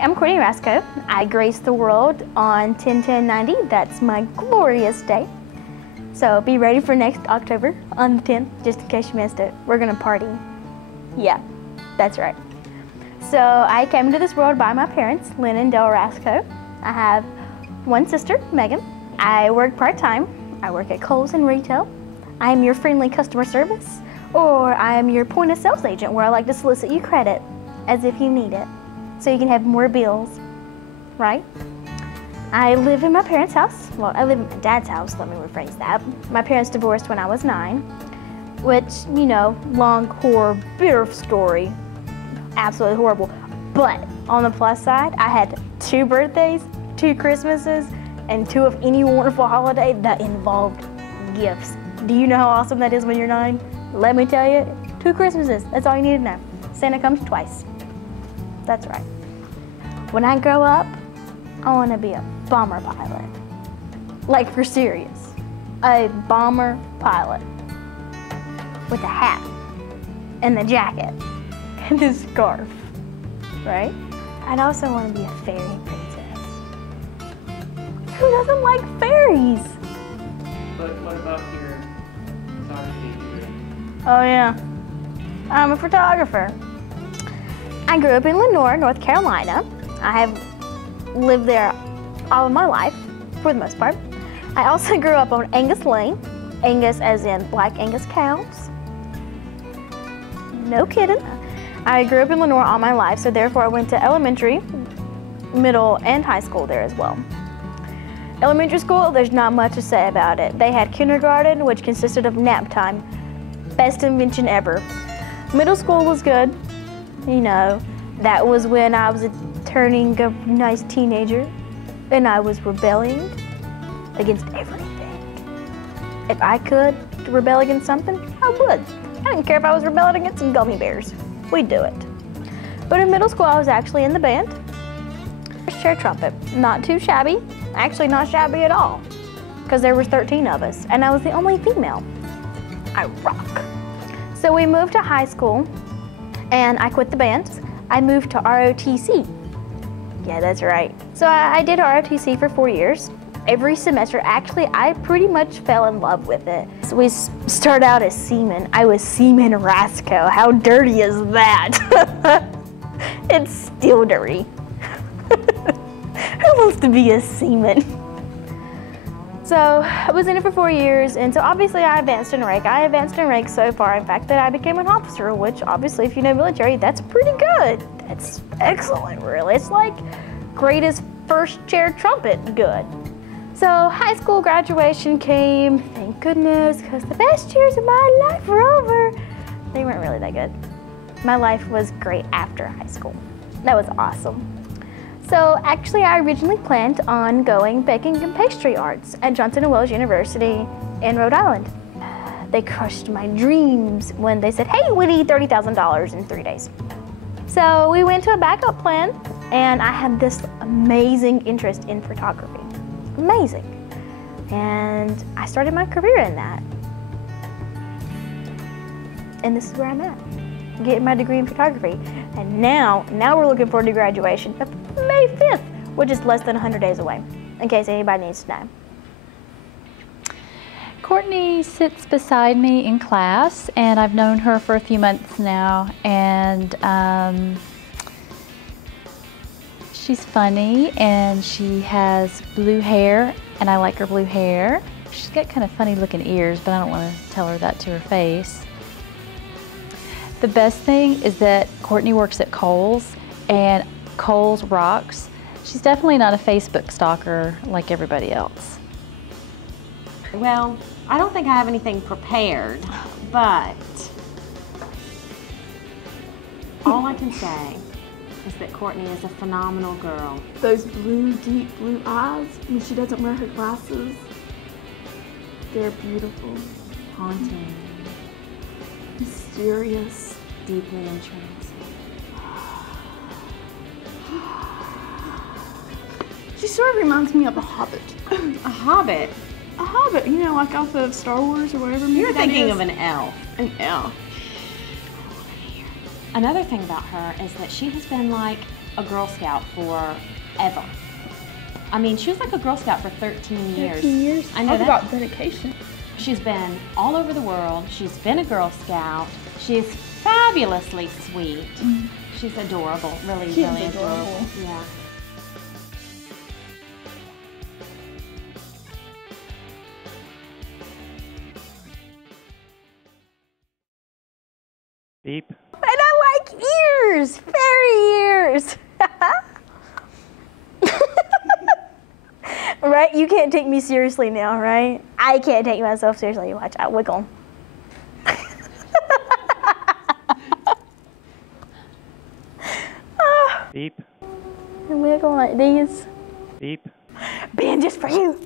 I'm Courtney Rasco. I graced the world on 10/10/90. That's my glorious day. So be ready for next October on the 10th, just in case you missed it. We're gonna party. Yeah, that's right. So I came into this world by my parents, Lynn and Dale Rasco. I have one sister, Megan. I work part-time. I work at Kohl's in retail. I am your friendly customer service, or I am your point of sales agent where I like to solicit you credit as if you need it, so you can have more bills, right? I live in my parents' house. Well, I live in my dad's house, let me rephrase that. My parents divorced when I was 9, which, you know, long, horror, bitter story. Absolutely horrible. But on the plus side, I had 2 birthdays, 2 Christmases, and 2 of any wonderful holiday that involved gifts. Do you know how awesome that is when you're 9? Let me tell you, 2 Christmases, that's all you need to know. Santa comes twice. That's right. When I grow up, I want to be a bomber pilot. Like, for serious. A bomber pilot. With a hat, and the jacket, and the scarf, right? I'd also want to be a fairy princess. Who doesn't like fairies? But what about your photography degree? Oh yeah, I'm a photographer. I grew up in Lenore, North Carolina. I have lived there all of my life, for the most part. I also grew up on Angus Lane. Angus as in black Angus cows. No kidding. I grew up in Lenore all my life, so therefore I went to elementary, middle, and high school there as well. Elementary school, there's not much to say about it. They had kindergarten, which consisted of nap time. Best invention ever. Middle school was good. You know, that was when I was turning a nice teenager and I was rebelling against everything. If I could rebel against something, I would. I didn't care if I was rebelling against some gummy bears. We'd do it. But in middle school, I was actually in the band. First chair trumpet. Not too shabby. Actually not shabby at all, because there were 13 of us and I was the only female. I rock. So we moved to high school and I quit the band. I moved to ROTC. Yeah, that's right. So I did ROTC for 4 years. Every semester, actually, I pretty much fell in love with it. So we started out as seamen. I was Seaman Rasco. How dirty is that? It's still dirty. Who wants to be a seaman? So I was in it for 4 years, and so obviously I advanced in rank. I advanced in rank so far, in fact, that I became an officer, which obviously, if you know military, that's pretty good. That's excellent, really. It's like greatest first chair trumpet good. So high school graduation came, thank goodness, because the best years of my life were over. They weren't really that good. My life was great after high school. That was awesome. So actually, I originally planned on going baking and pastry arts at Johnson & Wales University in Rhode Island. They crushed my dreams when they said, hey, we need $30,000 in 3 days. So we went to a backup plan, and I had this amazing interest in photography. Amazing. And I started my career in that. And this is where I'm at, getting my degree in photography. And now we're looking forward to graduation of May 5th, which is less than 100 days away, in case anybody needs to know. Courtney sits beside me in class, and I've known her for a few months now, and she's funny, and she has blue hair, and I like her blue hair. She's got kind of funny looking ears, but I don't want to tell her that to her face. The best thing is that Courtney works at Kohl's, and Kohl's rocks. She's definitely not a Facebook stalker like everybody else. Well, I don't think I have anything prepared, but all I can say is that Courtney is a phenomenal girl. Those blue, deep blue eyes when she doesn't wear her glasses, they're beautiful. Haunting. Mysterious. Deeply entrancing. She sort of reminds me of a hobbit. A hobbit? A hobbit, you know, like off of Star Wars or whatever movie You're that thinking is. of an elf. An elf. Another thing about her is that she has been like a Girl Scout forever. I mean, she was like a Girl Scout for 13 years. 13 years? I know Talk that. about dedication. She's been all over the world. She's been a Girl Scout. She's fabulously sweet. She's adorable, really, She is really adorable. Yeah. Beep. And I like ears, fairy ears. Right? You can't take me seriously now, right? I can't take myself seriously. Watch, I wiggle. Beep. Wiggle like these. Beep. Ben, just for you.